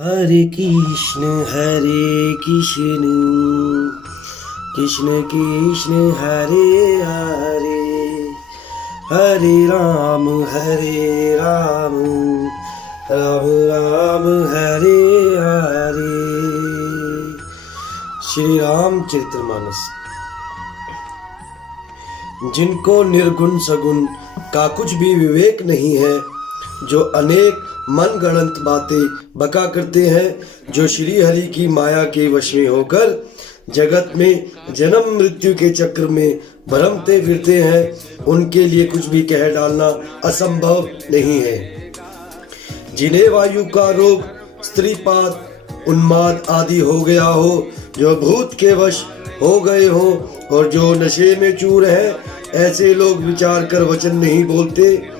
हरे कृष्ण कृष्ण कृष्ण हरे हरे, हरे राम राम राम हरे हरे। श्री रामचरितमानस। जिनको निर्गुण सगुण का कुछ भी विवेक नहीं है, जो अनेक मनगढ़ंत बातें बका करते हैं, जो श्री हरि की माया के वश में होकर जगत में जन्म मृत्यु के चक्र में भ्रमते फिरते हैं, उनके लिए कुछ भी कह डालना असंभव नहीं है। जिन्हें वायु का रोग, स्त्रीपात, उन्माद आदि हो गया हो, जो भूत के वश हो गए हो और जो नशे में चूर है, ऐसे लोग विचार कर वचन नहीं बोलते।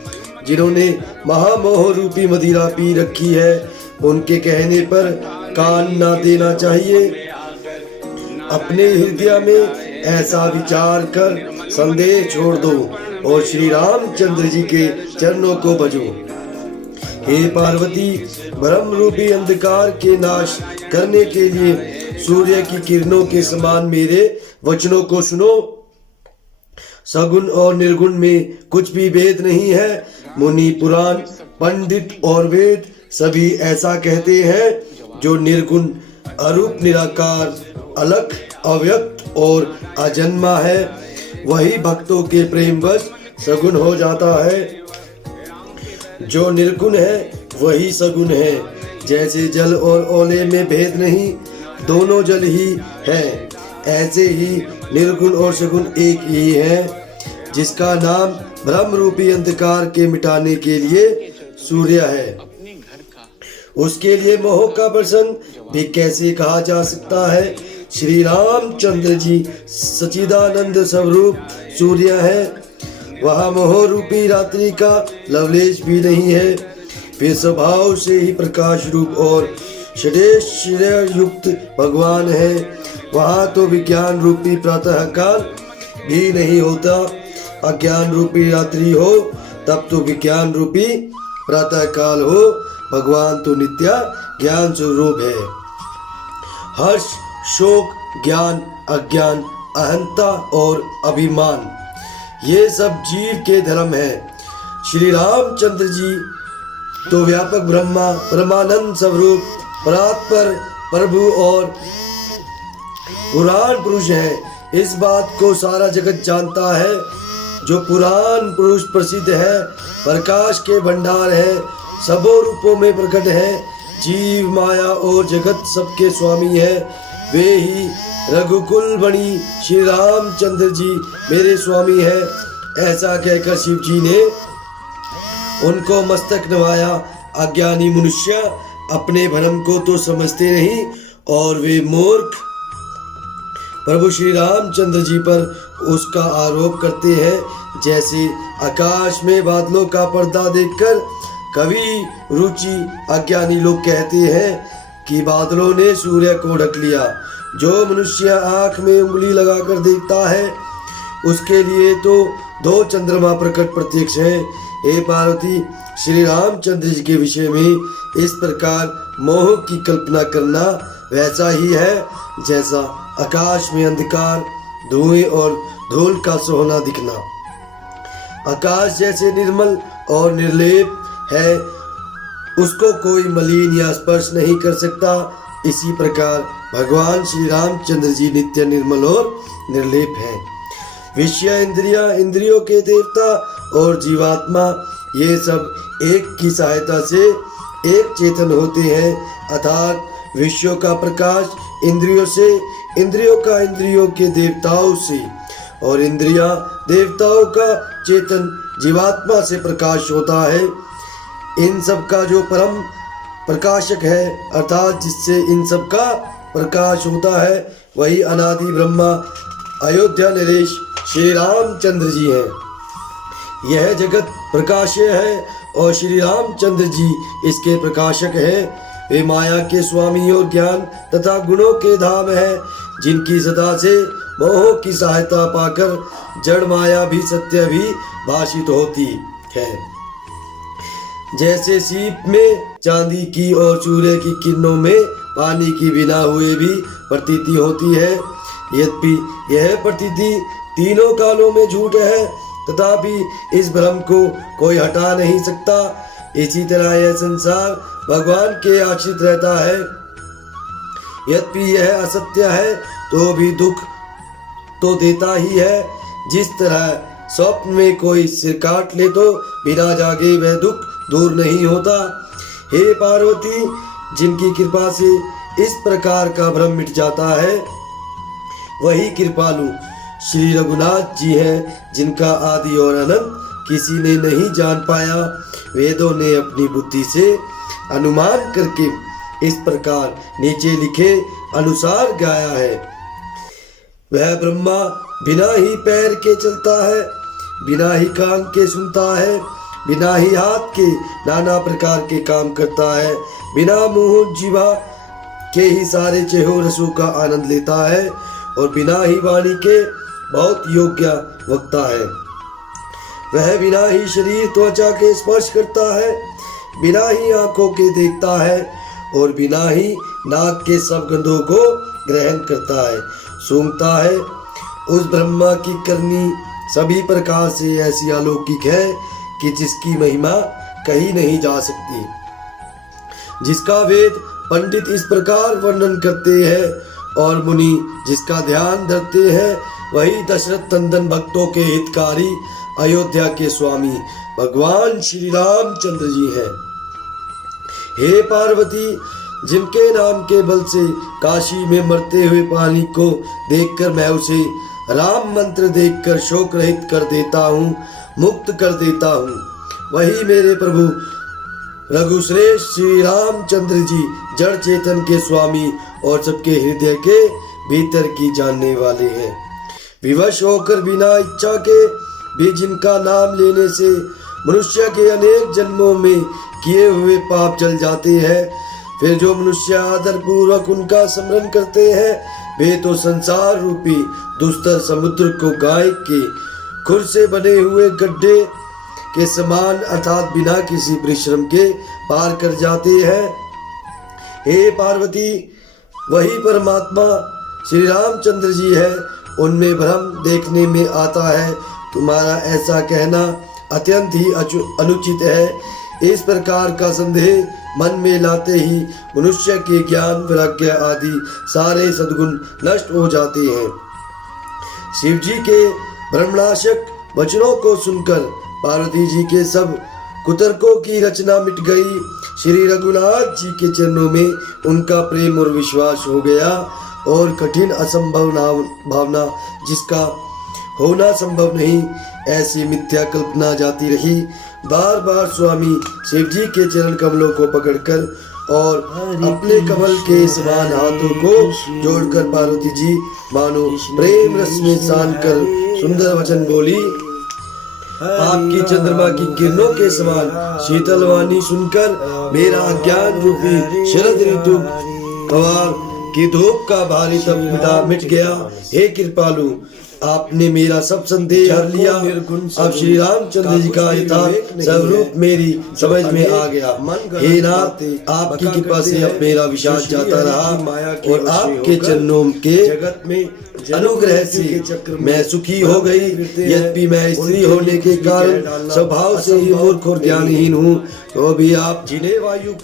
जिन्होंने महामोह रूपी मदिरा पी रखी है, उनके कहने पर कान ना देना चाहिए। अपने हृदय में ऐसा विचार कर संदेह छोड़ दो और श्री रामचंद्र जी के चरणों को भजो। हे पार्वती, ब्रह्म रूपी अंधकार के नाश करने के लिए सूर्य की किरणों के समान मेरे वचनों को सुनो। सगुण और निर्गुण में कुछ भी भेद नहीं है। मुनि, पुराण, पंडित और वेद सभी ऐसा कहते हैं। जो निर्गुण, अरूप, निराकार, अलख, अव्यक्त और अजन्मा है, वही भक्तों के प्रेमवश सगुण हो जाता है। जो निर्गुण है वही सगुण है। जैसे जल और ओले में भेद नहीं, दोनों जल ही है, ऐसे ही निर्गुण और सगुण एक ही है। जिसका नाम ब्रह्म रूपी अंधकार के मिटाने के लिए सूर्य है, उसके लिए मोह का प्रसंग भी कैसे कहा जा सकता है। श्री रामचंद्र जी सच्चिदानंद स्वरूप सूर्य है, वहाँ मोह रूपी रात्रि का लवलेश भी नहीं है। वे स्वभाव से ही प्रकाश रूप और श्रेय युक्त भगवान है। वहाँ तो विज्ञान रूपी प्रातः काल भी नहीं होता। अज्ञान रूपी रात्रि हो तब तो विज्ञान रूपी प्रातः काल हो। भगवान तो नित्य ज्ञान स्वरूप है। हर्ष, शोक, ज्ञान, अज्ञान, अहंता और अभिमान, ये सब जीव के धर्म है। श्री रामचंद्र जी तो व्यापक ब्रह्मा, परमानंद स्वरूप, परात्पर प्रभु और पुराण पुरुष है। इस बात को सारा जगत जानता है। जो पुराण पुरुष प्रसिद्ध है, प्रकाश के भंडार है, सबों रूपों में प्रकट है, जीव, माया और जगत सबके स्वामी है, वे ही रघुकुल बणी श्री रामचंद्र जी मेरे स्वामी है। ऐसा कहकर शिव जी ने उनको मस्तक नवाया। अज्ञानी मनुष्य अपने भ्रम को तो समझते नहीं और वे मूर्ख प्रभु श्री रामचंद्र जी पर उसका आरोप करते हैं। जैसे आकाश में बादलों का पर्दा देखकर कवि रुचि अज्ञानी लोग कहते हैं कि बादलों ने सूर्य को ढक लिया। जो मनुष्य आंख में उंगली लगाकर देखता है, उसके लिए तो दो चंद्रमा प्रकट प्रत्यक्ष हैं। हे पार्वती, श्री रामचंद्र जी के विषय में इस प्रकार मोह की कल्पना करना वैसा ही है जैसा आकाश में अंधकार, धुएं और धूल का सोहना दिखना। आकाश जैसे निर्मल और निर्लेप है, उसको कोई मलिन या स्पर्श नहीं कर सकता। इसी प्रकार भगवान श्री रामचंद्र जी नित्य निर्मल और निर्लेप हैं। विषय, इंद्रिया, इंद्रियों के देवता और जीवात्मा, ये सब एक की सहायता से एक चेतन होते हैं। अर्थात विषयों का प्रकाश इंद्रियों से, इंद्रियों का इंद्रियों के देवताओं से और इंद्रियां देवताओं का चेतन जीवात्मा से प्रकाश होता है। इन सब का जो परम प्रकाशक है, अर्थात जिससे इन सब का प्रकाश होता है, वही अनादि ब्रह्मा अयोध्या नरेश श्री रामचंद्र जी हैं। यह जगत प्रकाश्य है और श्री रामचंद्र जी इसके प्रकाशक हैं। वे माया के स्वामी और ज्ञान तथा गुणों के धाम है, जिनकी सदा से मोह की सहायता पाकर जड़ माया भी सत्य भी भाषित होती है। जैसे सीप में चांदी की और सूर्य की किरणों में पानी की बिना हुए भी प्रतीति होती है। यद्यपि यह प्रतीति तीनों कालों में झूठ है, तथापि इस भ्रम को कोई हटा नहीं सकता। इसी तरह यह संसार भगवान के आश्रित रहता है। यद्यपि यह असत्य है तो भी दुख तो देता ही है। जिस तरह स्वप्न में कोई सिर काट ले तो बिना जागे वह दुख दूर नहीं होता। हे पार्वती, जिनकी कृपा से इस प्रकार का भ्रम मिट जाता है, वही कृपालु श्री रघुनाथ जी हैं, जिनका आदि और अनंत किसी ने नहीं जान पाया। वेदों ने अपनी बुद्धि से अनुमान करके इस प्रकार नीचे लिखे अनुसार गाया है। वह ब्रह्मा बिना ही पैर के चलता है, बिना ही कान के सुनता है, बिना ही हाथ के नाना प्रकार के काम करता है, बिना मुंह जीवा के ही सारे चेहरों रसों का आनंद लेता है और बिना ही वाणी के बहुत योग्य वक्ता है। वह बिना ही शरीर त्वचा के स्पर्श करता है, बिना ही आंखों के देखता है और बिना ही नाक के सब गंधों को ग्रहण करता है, सूंघता है। उस ब्रह्मा की करनी सभी प्रकार से ऐसी अलौकिक है कि जिसकी महिमा कही नहीं जा सकती। जिसका वेद पंडित इस प्रकार वर्णन करते हैं और मुनि जिसका ध्यान धरते हैं, वही दशरथ नंदन भक्तों के हितकारी अयोध्या के स्वामी भगवान श्री रामचंद्र जी हैं। हे पार्वती, जिनके नाम के बल से काशी में मरते हुए पानी को देखकर मैं उसे राम मंत्र देखकर शोक रहित कर देता हूँ, मुक्त कर देता हूँ, वही मेरे प्रभु रघुश्रेष्ठ श्री रामचंद्र जी जड़ चेतन के स्वामी और सबके हृदय के भीतर की जानने वाले हैं। विवश होकर बिना इच्छा के भी जिनका नाम लेने से मनुष्य के अनेक जन्मों में किए हुए पाप जल जाते हैं, फिर जो मनुष्य आदर पूर्वक उनका स्मरण करते हैं, वे तो संसार रूपी दुस्तर समुद्र को गाय के खुर से बने हुए गड्ढे के समान अर्थात बिना किसी परिश्रम के पार कर जाते हैं। हे पार्वती, वही परमात्मा श्री रामचंद्र जी है। उनमें भ्रम देखने में आता है। तुम्हारा ऐसा कहना अत्यंत ही अनुचित है। इस प्रकार का संदेह मन में लाते ही मनुष्य के ज्ञान वैराग्य आदि सारे सद्गुण नष्ट हो जाते हैं। शिव जी के ब्रह्मनाशक वचनों को सुनकर पार्वती जी के सब कुतर्कों की रचना मिट गई। श्री रघुनाथ जी के चरणों में उनका प्रेम और विश्वास हो गया और कठिन असंभव भावना जिसका होना संभव नहीं, ऐसी मिथ्या कल्पना जाती रही। बार बार स्वामी शिव जी के चरण कमलों को पकड़कर और अपने कमल के समान हाथों को जोड़कर पार्वती जी मानो प्रेम रस में सान कर सुंदर वचन बोली। आपकी चंद्रमा की किरणों के समान शीतल वाणी सुनकर मेरा अज्ञान रूपी शरद ऋतु कवार की धूप का भारी तप मिट गया। हे कृपालु, आपने मेरा सब संदेह हर लिया। अब श्री रामचंद्र जी का यथार्थ स्वरूप मेरी समझ में आ गया। हे नाथ, आपकी कृपा से अब मेरा विश्वास जाता रहा और आपके चरणों के जगत में अनुग्रह से मैं सुखी हो गई। यद्यपि मैं स्त्री होने के कारण स्वभाव से ही मूर्ख और ज्ञानहीन हूँ, तो भी आप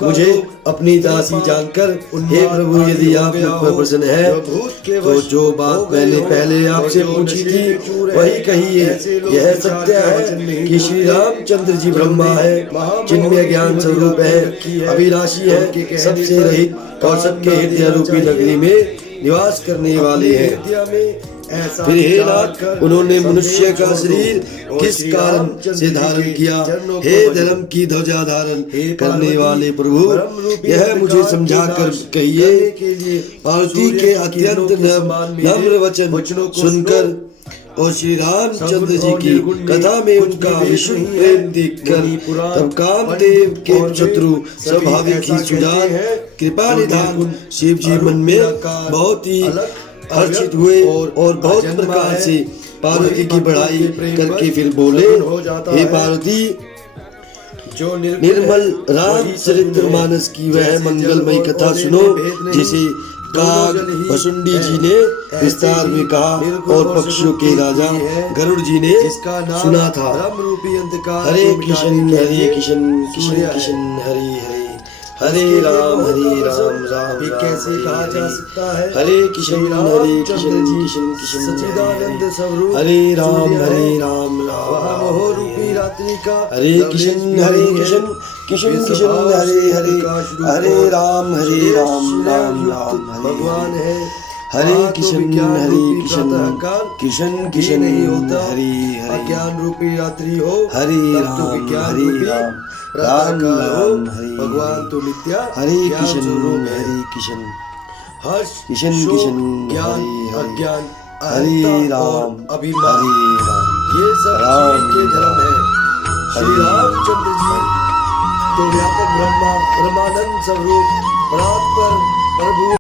मुझे अपनी दासी जानकर हे प्रभु, यदि आप मुझ पर प्रसन्न है तो जो बात मैंने पहले आपसे पूछी थी वही कहिए। यह सत्य है कि श्री रामचंद्र जी ब्रह्मा है, जिनमें ज्ञान स्वरूप है, अविनाशी है, सबसे रहित और सबके हृदय रूपी नगरी में निवास करने वाले हैं। फिर हे नाथ, उन्होंने मनुष्य का शरीर किस कारण से धारण किया? हे धर्म की ध्वजा धारण करने वाले प्रभु, यह मुझे समझा कर कहिए। पार्वती के अत्यंत नम्र वचन सुनकर और श्री रामचंद्र जी की कथा में उनका विशुद्ध प्रेम देखकर तब कामदेव के शत्रु स्वाभाविक ही सुजान कृपा निधान शिव जी मन में बहुत ही हर्षित हुए और बहुत प्रकार से पार्वती की बढ़ाई करके फिर बोले, हे पार्वती, जो निर्मल रामचरित्र मानस की वह मंगलमयी कथा सुनो, जिसे काग भसुंडी जी ने विस्तार में कहा और पक्षियों के राजा गरुड़ जी ने सुना था। हरे कृष्ण कृष्ण कृष्ण हरे हरे, हरे राम राम भी कैसे कहा जा सकता है। हरे कृष्ण कृष्ण कृष्ण सच्चिदानंद स्वरूप हरे राम राम वहाँ मोह रूपी रात्रि का हरे कृष्ण कृष्ण कृष्ण हरे हरे, हरे राम राम राम भगवान है। हरे कृष्ण कृष्ण कृष्ण नहीं होता, हरे हरे, अज्ञान रूपी रात्रि हो, हरे तब तो राम विज्ञान रूपी राम प्रातःकाल हो। हरे भगवान तो नित्या हरे ज्ञान कृष्ण स्वरूप है। हरे कृष्ण हर्ष कृष्ण शोक, कृष्ण ज्ञान हरे हरे, अज्ञान हरे अहंता और राम अभिमान, हरे राम ये सब राम जीव के धर्म है। श्री हरे रामचंद्र जी तो व्यापक ब्रह्मानंद स्वरूप परात्म